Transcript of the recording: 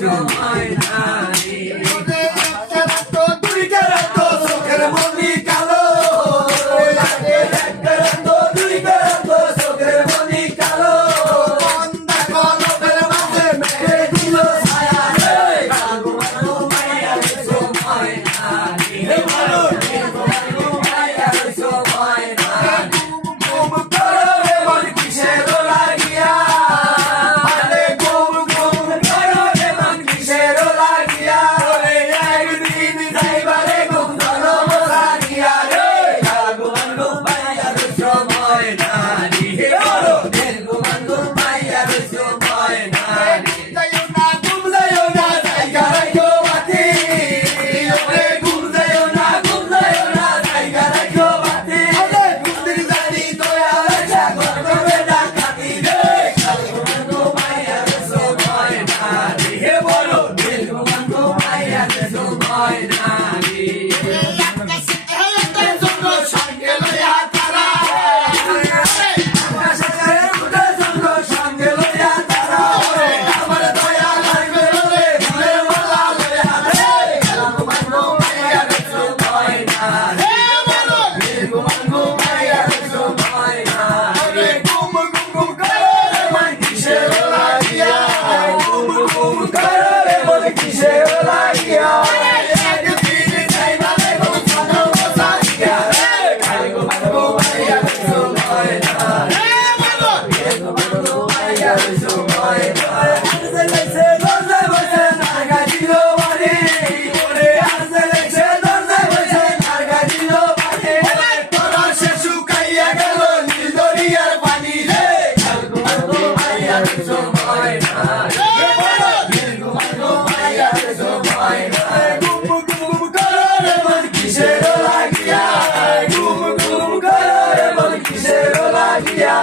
সময় না লাগিয়া